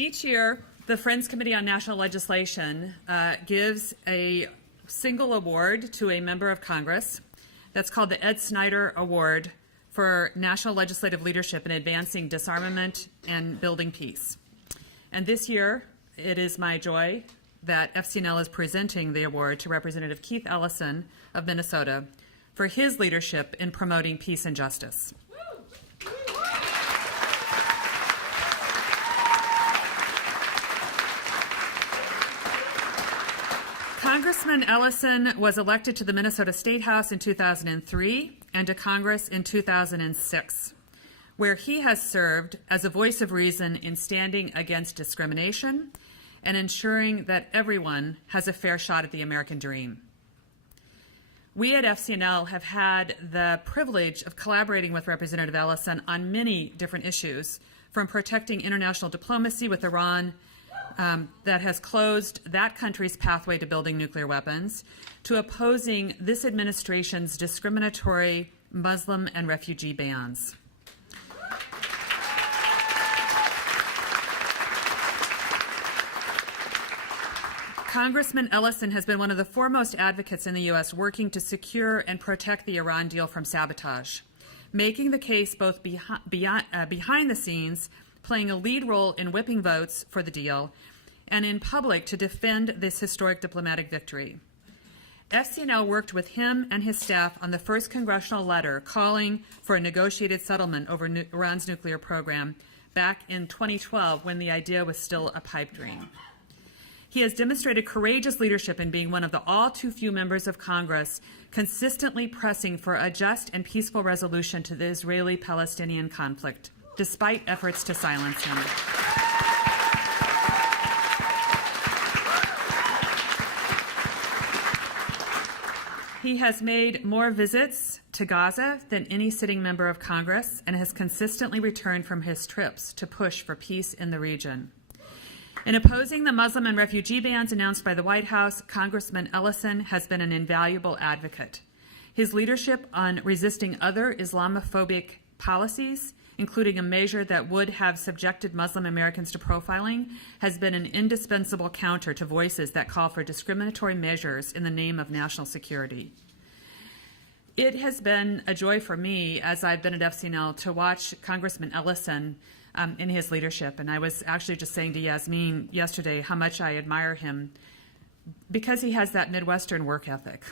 Each year, the Friends Committee on National Legislation gives a single award to a member of Congress. That's called the Ed Snyder Award for National Legislative Leadership in Advancing Disarmament and Building Peace. And this year, it is my joy that FCNL is presenting the award to Representative Keith Ellison of Minnesota for his leadership in promoting peace and justice. Congressman Ellison was elected to the Minnesota State House in 2003 and to Congress in 2006, where he has served as a voice of reason in standing against discrimination and ensuring that everyone has a fair shot at the American dream. We at FCNL have had the privilege of collaborating with Representative Ellison on many different issues, from protecting international diplomacy with Iran that has closed that country's pathway to building nuclear weapons, to opposing this administration's discriminatory Muslim and refugee bans. Congressman Ellison has been one of the foremost advocates in the U.S. working to secure and protect the Iran deal from sabotage, making the case both behind the scenes, playing a lead role in whipping votes for the deal, and in public to defend this historic diplomatic victory. FCNL worked with him and his staff on the first congressional letter calling for a negotiated settlement over Iran's nuclear program back in 2012, when the idea was still a pipe dream. He has demonstrated courageous leadership in being one of the all too few members of Congress consistently pressing for a just and peaceful resolution to the Israeli-Palestinian conflict, despite efforts to silence him. He has made more visits to Gaza than any sitting member of Congress and has consistently returned from his trips to push for peace in the region. In opposing the Muslim and refugee bans announced by the White House, Congressman Ellison has been an invaluable advocate. His leadership on resisting other Islamophobic policies, including a measure that would have subjected Muslim Americans to profiling, has been an indispensable counter to voices that call for discriminatory measures in the name of national security. It has been a joy for me, as I've been at FCNL, to watch Congressman Ellison in his leadership. And I was actually just saying to Yasmin yesterday how much I admire him because he has that Midwestern work ethic.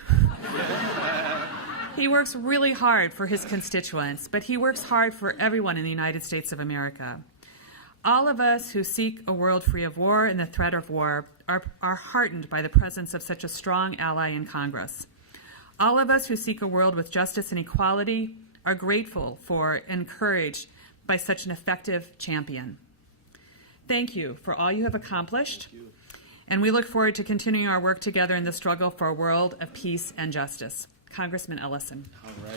He works really hard for his constituents, but he works hard for everyone in the United States of America. All of us who seek a world free of war and the threat of war are heartened by the presence of such a strong ally in Congress. All of us who seek a world with justice and equality are grateful for and encouraged by such an effective champion. Thank you for all you have accomplished, and we look forward to continuing our work together in the struggle for a world of peace and justice. Congressman Ellison. All right.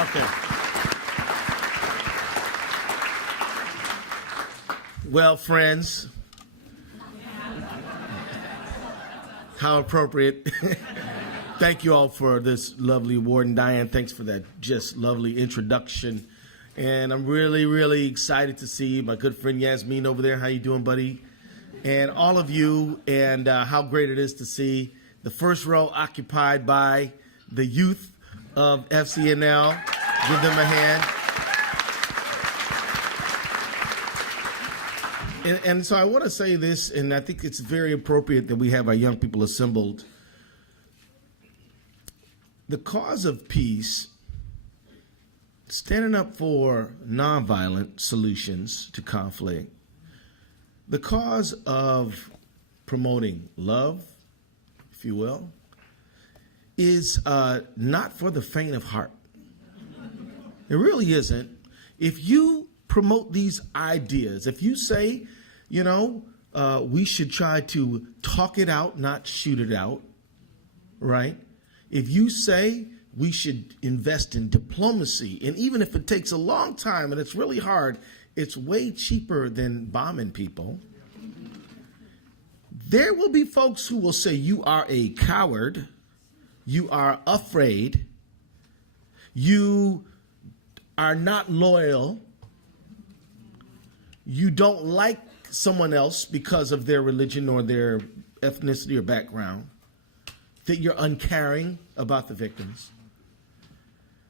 Okay. Well, friends, how appropriate. Thank you all for this lovely award. And Diane, thanks for that just lovely introduction. And I'm really, really excited to see my good friend Yasmin over there. How you doing, buddy? And all of you, and how great it is to see the first row occupied by the youth of FCNL. Give them a hand. And so I want to say this, and I think it's very appropriate that we have our young people assembled. The cause of peace, standing up for nonviolent solutions to conflict, the cause of promoting love, if you will, is not for the faint of heart. It really isn't. If you promote these ideas, if you say, we should try to talk it out, not shoot it out, right? If you say we should invest in diplomacy, and even if it takes a long time and it's really hard, it's way cheaper than bombing people. There will be folks who will say you are a coward, you are afraid, you are not loyal, you don't like someone else because of their religion or their ethnicity or background, that you're uncaring about the victims.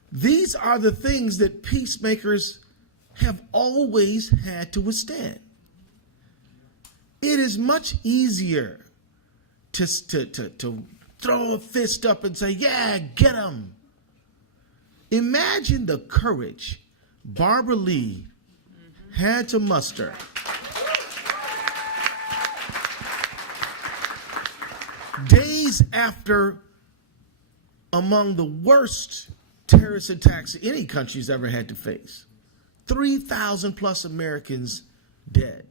These are the things that peacemakers have always had to withstand. It is much easier to throw a fist up and say, yeah, get them. Imagine the courage Barbara Lee had to muster days after among the worst terrorist attacks any country's ever had to face. 3,000 plus Americans dead.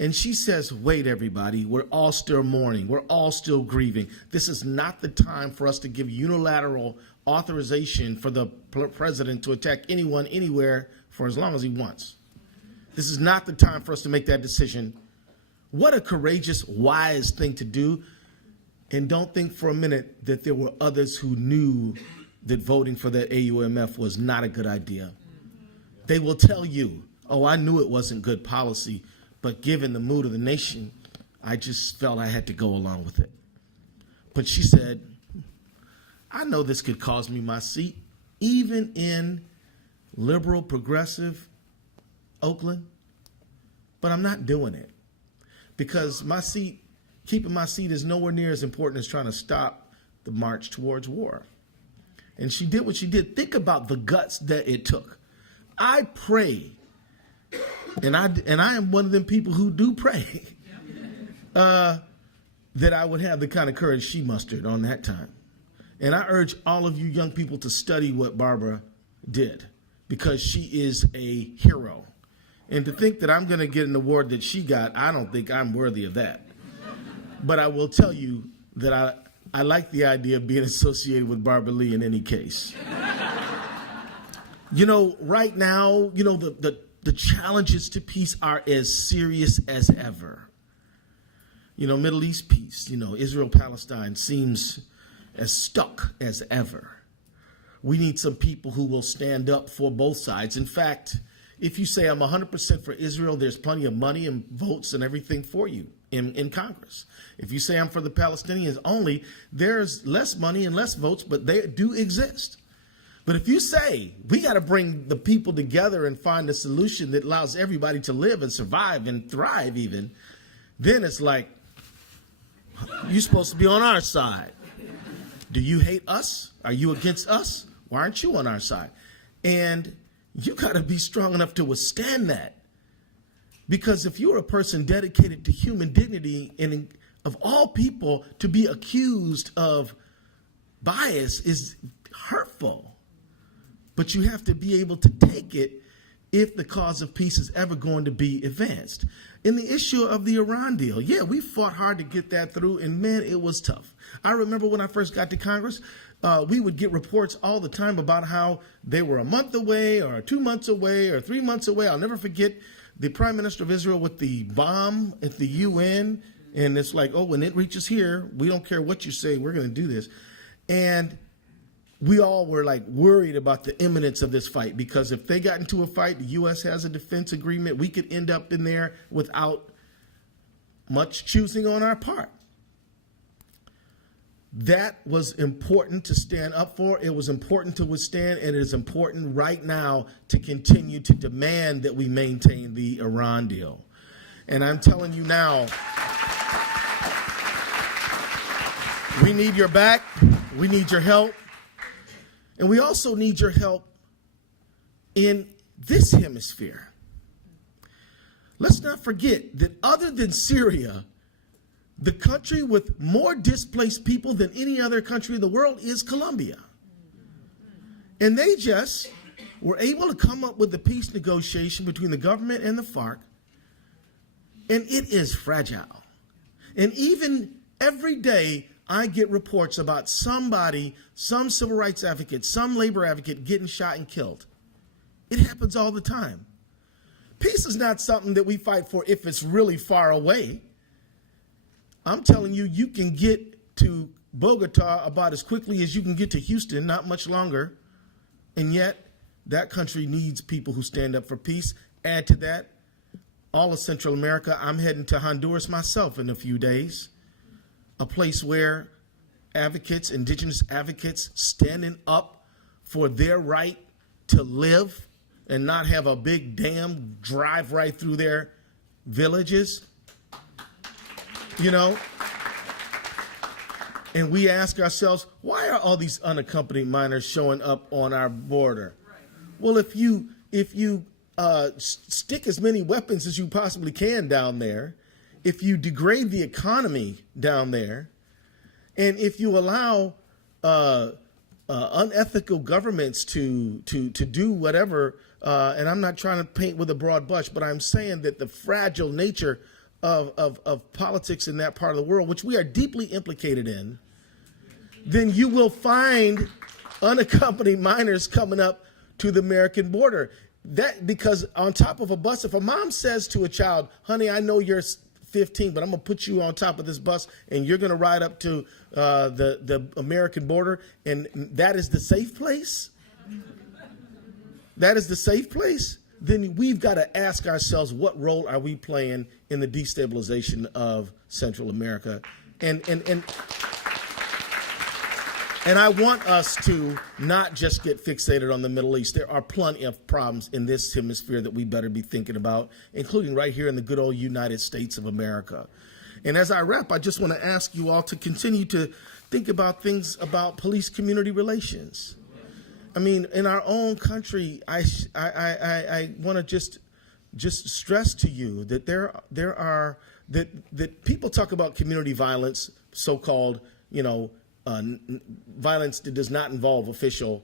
And she says, wait, everybody, we're all still mourning. We're all still grieving. This is not the time for us to give unilateral authorization for the president to attack anyone, anywhere, for as long as he wants. This is not the time for us to make that decision. What a courageous, wise thing to do. And don't think for a minute that there were others who knew that voting for that AUMF was not a good idea. They will tell you, oh, I knew it wasn't good policy, but given the mood of the nation, I just felt I had to go along with it. But she said, I know this could cost me my seat, even in liberal, progressive Oakland, but I'm not doing it because my seat, keeping my seat is nowhere near as important as trying to stop the march towards war. And she did what she did. Think about the guts that it took. I pray, and I am one of them people who do pray, that I would have the kind of courage she mustered on that time. And I urge all of you young people to study what Barbara did, because she is a hero. And to think that I'm going to get an award that she got, I don't think I'm worthy of that. But I will tell you that I like the idea of being associated with Barbara Lee in any case. You know, right now, you know, the challenges to peace are as serious as ever. You know, Middle East peace, you know, Israel-Palestine seems as stuck as ever. We need some people who will stand up for both sides. In fact, if you say I'm 100% for Israel, there's plenty of money and votes and everything for you in Congress. If you say I'm for the Palestinians only, there's less money and less votes, but they do exist. But if you say we got to bring the people together and find a solution that allows everybody to live and survive and thrive even, then it's like, you're supposed to be on our side. Do you hate us? Are you against us? Why aren't you on our side? And you got to be strong enough to withstand that. Because if you're a person dedicated to human dignity and of all people, to be accused of bias is hurtful. But you have to be able to take it if the cause of peace is ever going to be advanced. In the issue of the Iran deal, yeah, we fought hard to get that through, and man, it was tough. I remember when I first got to Congress, we would get reports all the time about how they were a month away or 2 months away or 3 months away. I'll never forget the Prime Minister of Israel with the bomb at the UN, and it's like, oh, when it reaches here, we don't care what you say, we're going to do this. And we all were like worried about the imminence of this fight, because if they got into a fight, the U.S. has a defense agreement, we could end up in there without much choosing on our part. That was important to stand up for. It was important to withstand, and it is important right now to continue to demand that we maintain the Iran deal. And I'm telling you now, we need your back, we need your help, and we also need your help in this hemisphere. Let's not forget that other than Syria, the country with more displaced people than any other country in the world is Colombia. And they just were able to come up with the peace negotiation between the government and the FARC, and it is fragile. And even every day, I get reports about somebody, some civil rights advocate, some labor advocate getting shot and killed. It happens all the time. Peace is not something that we fight for if it's really far away. I'm telling you, you can get to Bogota about as quickly as you can get to Houston, not much longer. And yet, that country needs people who stand up for peace. Add to that, all of Central America. I'm heading to Honduras myself in a few days, a place where advocates, indigenous advocates, standing up for their right to live and not have a big dam drive right through their villages, you know. And we ask ourselves, why are all these unaccompanied minors showing up on our border? Well, if you stick as many weapons as you possibly can down there, if you degrade the economy down there, and if you allow unethical governments to do whatever, and I'm not trying to paint with a broad brush, but I'm saying that the fragile nature of politics in that part of the world, which we are deeply implicated in, then you will find unaccompanied minors coming up to the American border. That because on top of a bus, if a mom says to a child, honey, I know you're 15, but I'm going to put you on top of this bus and you're going to ride up to the American border, and that is the safe place? That is the safe place? Then we've got to ask ourselves, what role are we playing in the destabilization of Central America? And I want us to not just get fixated on the Middle East. There are plenty of problems in this hemisphere that we better be thinking about, including right here in the good old United States of America. And as I wrap, I just want to ask you all to continue to think about things about police-community relations. I mean, in our own country, I want to just stress to you that there are that people talk about community violence, so-called, violence that does not involve official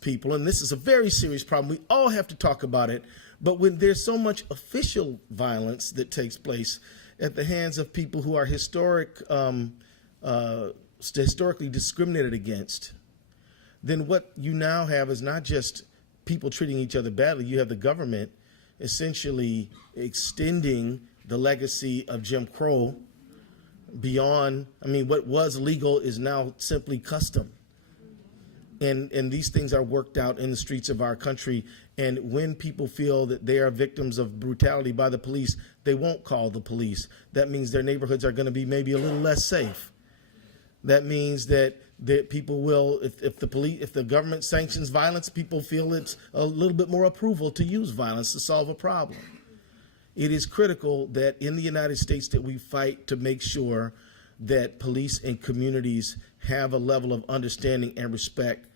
people. And this is a very serious problem. We all have to talk about it. But when there's so much official violence that takes place at the hands of people who are historically discriminated against, then what you now have is not just people treating each other badly. You have the government essentially extending the legacy of Jim Crow beyond, what was legal is now simply custom. And these things are worked out in the streets of our country. And when people feel that they are victims of brutality by the police, they won't call the police. That means their neighborhoods are going to be maybe a little less safe. That means that people will, if the government sanctions violence, people feel it's a little bit more approval to use violence to solve a problem. It is critical that in the United States that we fight to make sure that police and communities have a level of understanding and respect,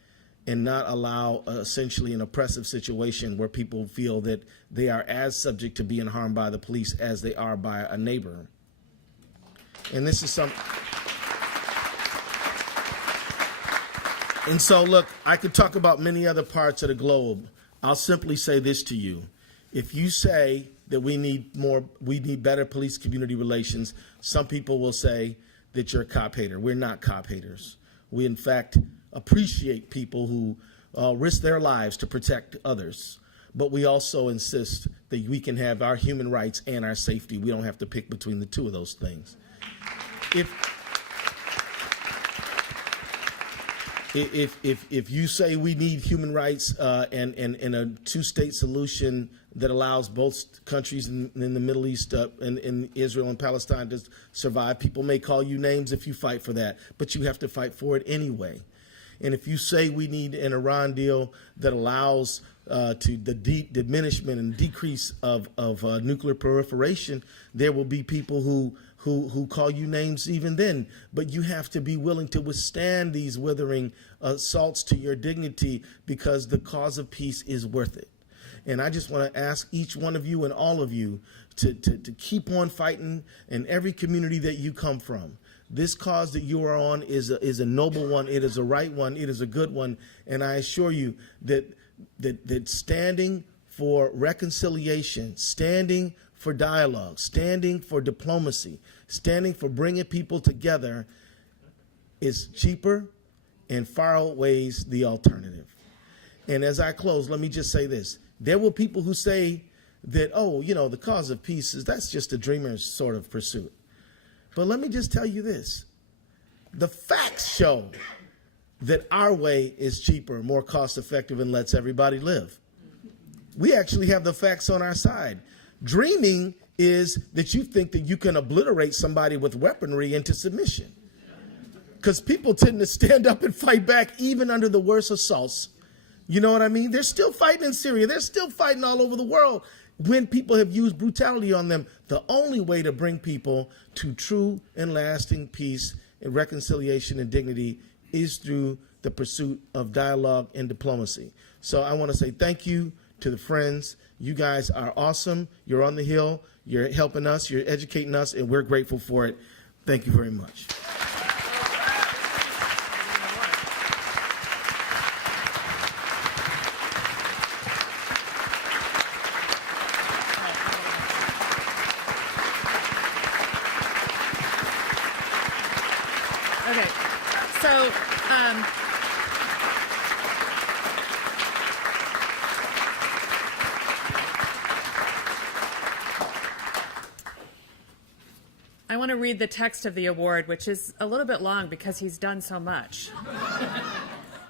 and not allow essentially an oppressive situation where people feel that they are as subject to being harmed by the police as they are by a neighbor. And this is And so, look, I could talk about many other parts of the globe. I'll simply say this to you. If you say that we need better police community relations, some people will say that you're a cop hater. We're not cop haters. We, in fact, appreciate people who risk their lives to protect others. But we also insist that we can have our human rights and our safety. We don't have to pick between the two of those things. If you say we need human rights and a two-state solution that allows both countries in the Middle East and in Israel and Palestine to survive, people may call you names if you fight for that, but you have to fight for it anyway. And if you say we need an Iran deal that allows to the diminishment and decrease of nuclear proliferation, there will be people who call you names even then. But you have to be willing to withstand these withering assaults to your dignity, because the cause of peace is worth it. And I just want to ask each one of you and all of you to keep on fighting in every community that you come from. This cause that you are on is a noble one. It is a right one. It is a good one. And I assure you that standing for reconciliation, standing for dialogue, standing for diplomacy, standing for bringing people together is cheaper and far outweighs the alternative. And as I close, let me just say this. There will people who say that, the cause of peace that's just a dreamer's sort of pursuit. But let me just tell you this. The facts show that our way is cheaper, more cost effective, and lets everybody live. We actually have the facts on our side. Dreaming is that you think that you can obliterate somebody with weaponry into submission. Because people tend to stand up and fight back even under the worst assaults. You know what I mean? They're still fighting in Syria. They're still fighting all over the world when people have used brutality on them. The only way to bring people to true and lasting peace and reconciliation and dignity is through the pursuit of dialogue and diplomacy. So I want to say thank you to the friends. You guys are awesome. You're on the Hill. You're helping us. You're educating us, and we're grateful for it. Thank you very much. Okay, so I want to read the text of the award, which is a little bit long because he's done so much.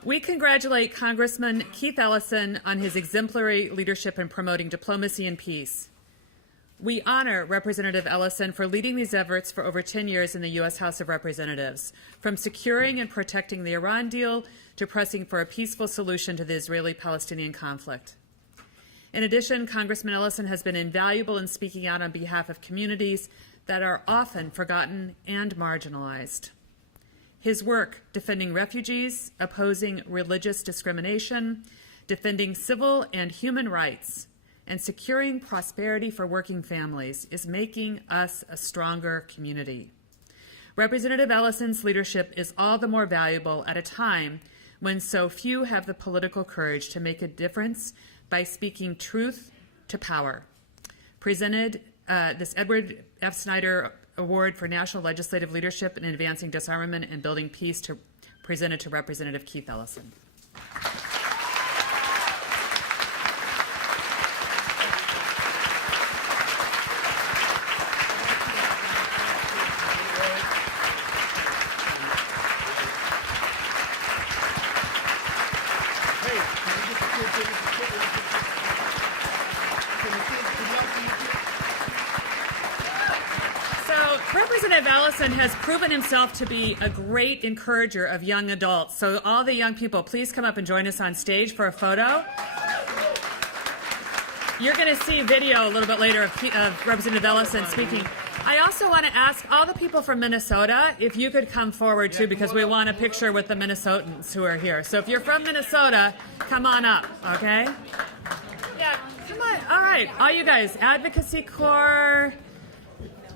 We congratulate Congressman Keith Ellison on his exemplary leadership in promoting diplomacy and peace. We honor Representative Ellison for leading these efforts for over 10 years in the U.S. House of Representatives, from securing and protecting the Iran deal to pressing for a peaceful solution to the Israeli-Palestinian conflict. In addition, Congressman Ellison has been invaluable in speaking out on behalf of communities that are often forgotten and marginalized. His work defending refugees, opposing religious discrimination, defending civil and human rights, and securing prosperity for working families is making us a stronger community. Representative Ellison's leadership is all the more valuable at a time when so few have the political courage to make a difference by speaking truth to power. Presented this Edward F. Snyder Award for National Legislative Leadership in Advancing Disarmament and Building Peace presented to Representative Keith Ellison. Representative Ellison has proven himself to be a great encourager of young adults. So all the young people, please come up and join us on stage for a photo. You're going to see video a little bit later of Representative Ellison speaking. I also want to ask all the people from Minnesota if you could come forward too, because we want a picture with the Minnesotans who are here. So if you're from Minnesota, come on up, okay? Yeah, come on. All right, all you guys, Advocacy Corps.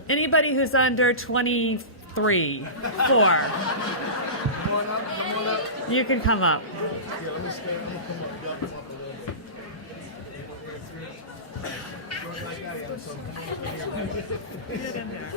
Anybody who's under 23, 4. You can come up. Get in there.